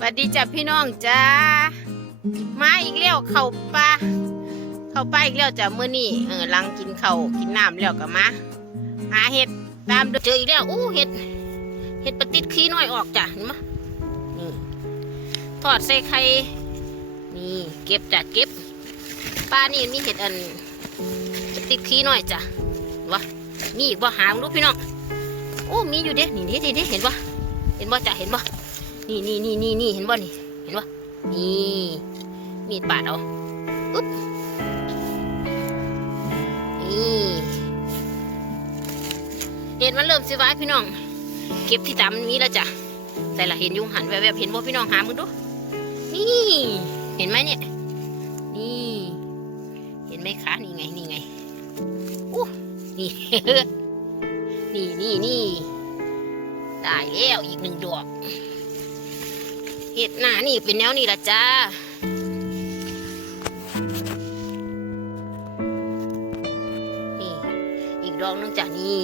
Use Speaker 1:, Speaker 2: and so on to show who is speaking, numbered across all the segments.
Speaker 1: สวัสดีจ้ะพี่น้องจ้ามาอีกแล้วเข่าปลาเข่าปลาอีกแล้วจ้ะมื้อนี้เออลังกินเข่าวกินน้ำแล้วก็มาหาเห็ดตามเดิมเจออีกแล้วอู้เห็ดเห็ดปะติดขี้น้อยออกจ้ะเห็นไหมนี่ทอดใส่ไข่นี่เก็บจ้ะเก็บปลานี่มีเห็ดอันปะติดขี้น้อยจ้ะวะมีอีกบ่หามลูกพี่น้องโอ้มีอยู่เด้นี่เด้นี่เด้เห็นปะเห็นบ่จ้ะเห็นบ่ นี่นี่นี่นี่นี่เห็นบ่นี่ เห็นบ่นี่มีดปาดเอาอุ๊บนี่เห็นมันเริ่มสิวายพี่น้อง เก็บที่ตามมีแล้วจ้ะแต่ละเห็นยุงหันแวบๆเห็นบ่พี่น้องหามึงดู นี่ เห็นไหมเนี่ย นี่ เห็นไหมคะนี่ไงนี่ไงอู้นี่นี่นี่นี่ได้แล้วอีกหนึ่งดอก เห็ดหน้านี่เป็นแนวนี้ละจ้านี่อีกดอกนึงจ้ะนี่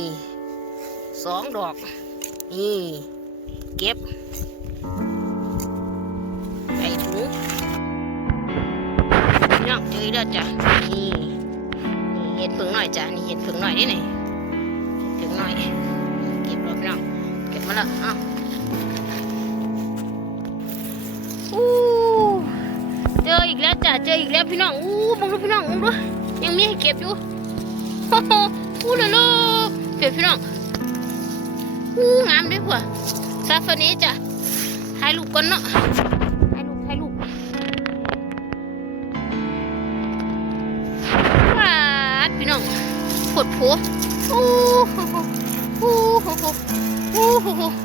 Speaker 1: สองดอก นี่ เก็บใส่ถุงพี่น้องเจอแล้วจ้ะนี่นี่เห็ดผึ่งหน่อยจ้ะนี่เห็ดผึ่งหน่อยนี่ไหนผึ่งหน่อย เก็บรอบน้องเก็บมาและอ้า อู้เจออีกแล้วจ้ะเจออีกแล้วพี่น้องอู้มองดูพี่น้องมองดูยังมีให้เก็บอยู่โอ้โหอู้เลยลูกเก็บพี่น้องอู้งามด้วยว่ะซาฟานี้จ้ะถ่ายรูปก่อนเนาะถ่ายรูปถ่ายรูปว้าพี่น้องปวดผัวอู้หูหูอู้หูหูอู้หูหู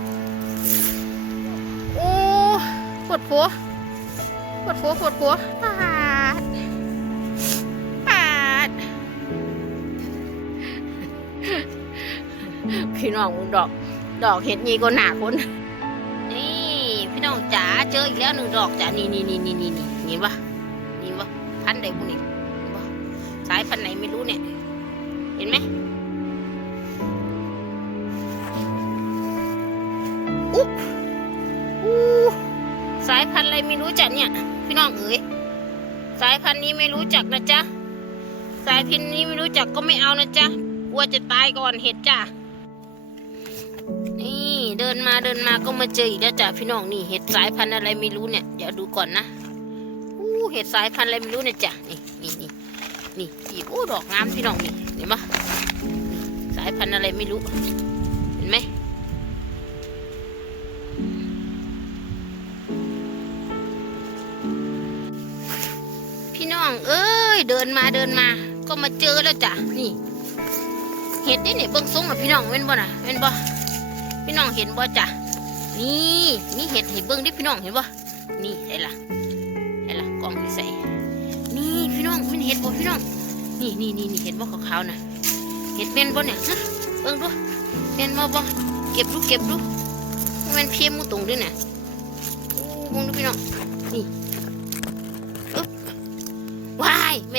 Speaker 1: ปวดผัวปวดหัวปวดหัวปาดปาดพี่น้องมึงดอก ดอกเห็ดนี่ก็หนาคนนี่พี่น้องจ๋าเจออีกแล้วหนึ่งดอกจ๋านี่นี่นี่นี่นี่นี่เห็นปะนี่ปะพันใดพวกนี้สายพันไหนไม่รู้เนี่ย เห็นไหมอุ๊ สายพันธุ์อะไรไม่รู้จักเนี่ย พี่น้องเอ๋ยสายพันธุ์นี้ไม่รู้จักนะจ๊ะสายพันธุ์นี้ไม่รู้จักก็ไม่เอานะจ๊ะกลัวจะตายก่อนเห็ดจ้ะนี่เดินมาเดินมาก็มาเจออีกแล้วจ้ะพี่น้องนี่เห็ดสายพันธุ์อะไรไม่รู้เนี่ยเดี๋ยวดูก่อนนะอู้เห็ดสายพันธุ์อะไรไม่รู้เนี่ยจ้ะนี่นี่นี่นี่นี่โอ้ดอกงามพี่น้องนี่เห็นปะนี่สายพันธุ์อะไรไม่รู้ เห็นไหม ยเดินมาเดินมา ก็มาเจอแล้วจ้ะนี่เห็ดนี่เนี่ยเบิ้งซุ้งนะพี่น้องเห็นบ่น่ะเห็นบ่พี่น้องเห็นบ่จ้ะนี่นี่เห็ดเห็ดเบิ้งดิพี่น้องเห็นบ่นี่ไอ้ล่ะไอ้ล่ะกล้องที่ใส่นี่พี่น้องมันเห็ดบ่พี่น้อง นี่นี่นี่นี่เห็ดบ่ขาวๆน่ะเห็ดเป็นบ่เนี่ยฮะเบิ้งดูเป็นบ่บ่เก็บดูเก็บดูมันเพี้ยมมูตรงด้วยน่ะโอ้เบิ้งดูพี่น้อง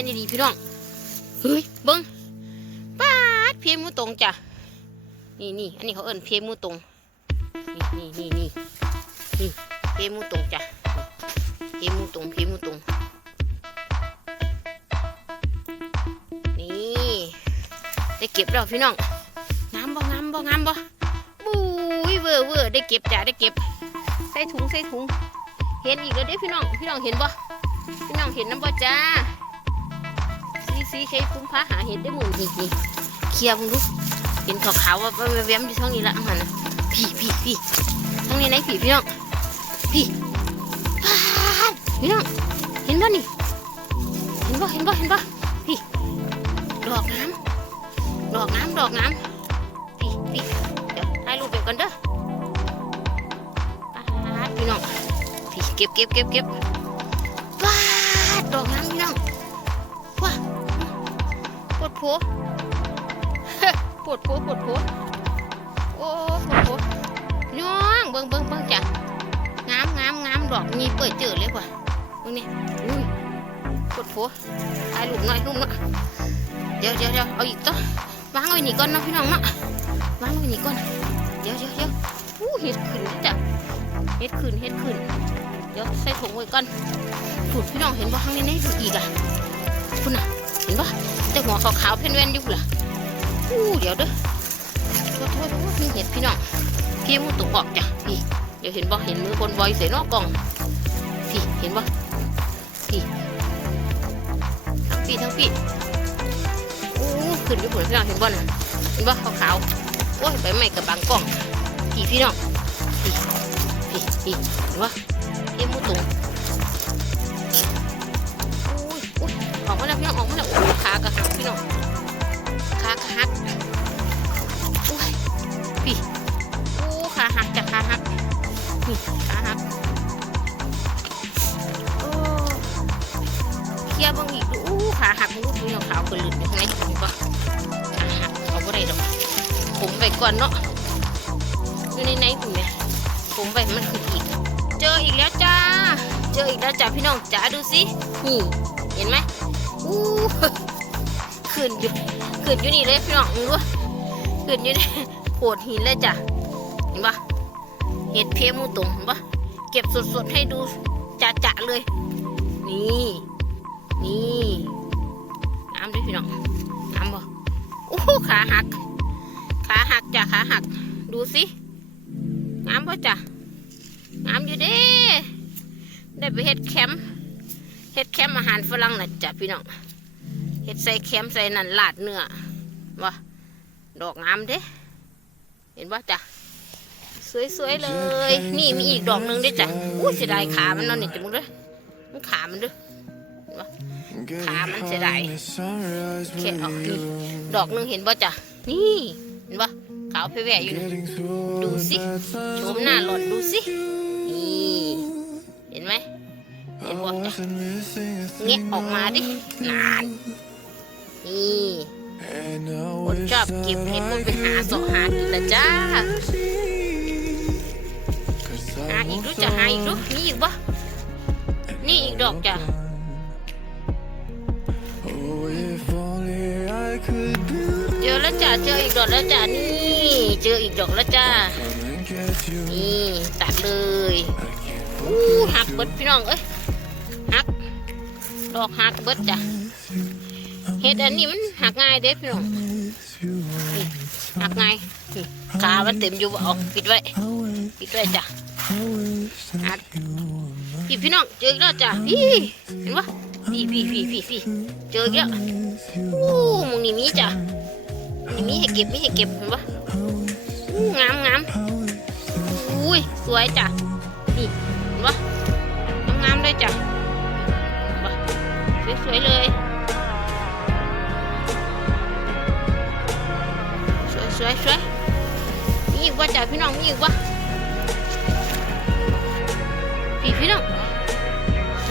Speaker 1: ม่นดีพี่น้อง เฮ้ยเบิ้งป้าดเพียมูตรงจ้ะ นี่นี่อันนี้เขาเอิ้นเพียมูตรง นี่นี่นี่นี่นี่เพียมูตรงจ้ะเพียมูตรงเพียมูตรง นี่ได้เก็บแล้วพี่น้องงามบ่งามบ่งามบ่บุ้ยเวอร์เวอร์ได้เก็บจ้ะได้เก็บ ใส่ถุงใส่ถุง เห็นอีกแล้วเด้พี่น้อง พี่น้องเห็นบ่พี่น้องเห็นน้ำบ่จ้า ซีใช้คุ้มพาหาเห็ดได้หมุนนี่นี่เคลียร์มึงดูเห็นขาวๆว่าแวมอยู่ท้องนี้ละมันนะพี่พี่พี่ท้องนี้ไหนพี่พี่น้องพี่ปาพี่น้องเห็นบ่นี่เห็นบ่เห็นบ่เห็นบ่พี่ดอกน้ำดอกน้ำดอกน้ำพี่พี่เดี๋ยวถ่ายรูปเดี๋ยวกันเด้อปาพี่น้องพี่เก็บเก็บเก็บเก็บว้าดดอกน้ำพี่น้อง ผัวปวดผัวปวดผัวโอ้ปวดผัวน้องเบิ่งเบิ่งเบิ่งจ้ะงามงามงามดอกนี่เปิดเจอเลยว่ะเบิ่งนี่อุ้ยปวดผัวถ่ายรูปหน่อยรูปหน่อยเดี๋ยวเดี๋ยวเดี๋ยวเอาอีกต่อวางไว้นี่ก่อนนะพี่น้องเนาะวางไว้นี่ก่อนเดี๋ยวเดี๋ยวเดี๋ยวอู้เห็ดขึ้นจ้ะเห็ดขึ้นเห็ดขึ้นเดี๋ยวใส่ถุงไว้ก่อนผุดพี่น้องเห็นบ่ข้างในนี่อีกอะคุณน่ะ ห็นบ่แต่หัวขาวๆเพ่นเวนอยู่ล่ะอู้เดี๋ยวเด้อโทษโทษโทษมีเห็ดพี่น้องพี่มูตุกออกจ้ะพี่เดี๋ยวเห็นบ่เห็นมือคนบอยใส่นอกกล่องพี่เห็นบ่พี่ทั้งพี่ทั้งพี่อู้ขึ้นอยู่ผลพี่น้องเห็นบ่น่ะเห็นบ่ขาวๆโอ้ยใบไม้กับบางกล่องพี่พี่น้องพี่พี่พี่เห็นบ่ียเบังอีกดูขาหักมันลูกพี่น้องขาวคนหลุดอยู่ข้างในเห็นปะขาหักเอาบ่ได้ดอกผมไปก่อนเนาะอยู่ในไหนผมเนี่ยผมไปมันขึ้นอีก เจออีกแล้วจ้า เจออีกแล้วจ้าพี่น้องจ๋าดูสินี่เห็นไหมอู้ขึ้นอยู่ขึ้นอยู่นี่เลยพี่น้องดูขึ้นอยู่ในโขดหินเลยจ้ะเห็นปะเห็ดเพมูตรงเห็นปะเก็บสดๆให้ดูจะๆเลย นี่ นี่น้ำด้วยพี่น้องน้ำบ่โอ้ขาหัก ขาหักจ้ะขาหัก ดูสิน้ำบ่จ้ะน้ำอยู่เด้ได้ไปเฮ็ดแคมป์เฮ็ดแคมป์อาหารฝรั่งน่ะจ้ะพี่น้องเฮ็ดใส่แคมป์ใส่นั่นลาดเนื้อว่ดอกงามเด้ เห็นบ่จ้ะสวยๆเลย นี่มีอีกดอกหนึ่งด้วยจ้ะอู้เสียดายขามันนาะนี่จังเลยมันขามันเด้วย ขามันเสียดายแค่ออกนี่ดอกหนึงเห็นบ่จ้ะนี่เห็นบ่ขาวแผ่ๆอยู่นี่ดูสิโฉมหน้าหล่อนดูสินี่เห็นไหมเห็นบ่จ้ะเงี้ยออกมาดินานนี่คนชอบเก็บเห็ดมันไปหาเสาะหากินละจ้าหาอีกรู้จะหาอีกรู้นี่อีกบ่นี่อีกดอกจ้ะ เจอแล้วจ้ะเจออีกดอกแล้วจ้ะนี่ เจออีกดอกแล้วจ้านี่ตัดเลยอู้หักเบิดพี่น้องเอ้ยหักดอกหักเบิดจ้ะเห็ดอันนี้มันหักง่ายเด้พี่น้องหักง่ายขามันเต็มอยู่บ่ออกปิดไว้ปิดไว้จ้ะหักพี่พี่น้องเจออีกแล้วจ้ะพี่เห็นปะพี่พี่พี่พี่พี่เจออีกแล้วอู้ นี่มีจ้ะนี่มีให้เก็บมีให้เก็บเห็นปะงามงามอุ้ยสวยจ้ะนี่เห็นปะงามๆเลยจ้ะเห็นปะสวยๆเลยสวยสวยสวยมีอีกว่าจ้ะพี่น้องมีอีกว่าพี่พี่น้อง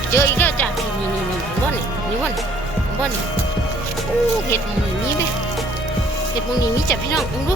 Speaker 1: เจออีกแล้วจ้ะนี่นี่นี่นี่บ่นี่นี่บ่นี่บ่นี่ โอ้เห็ดมึงนี้ไหมเห็ดมึงนี้มีจับพี่น้องมึงดู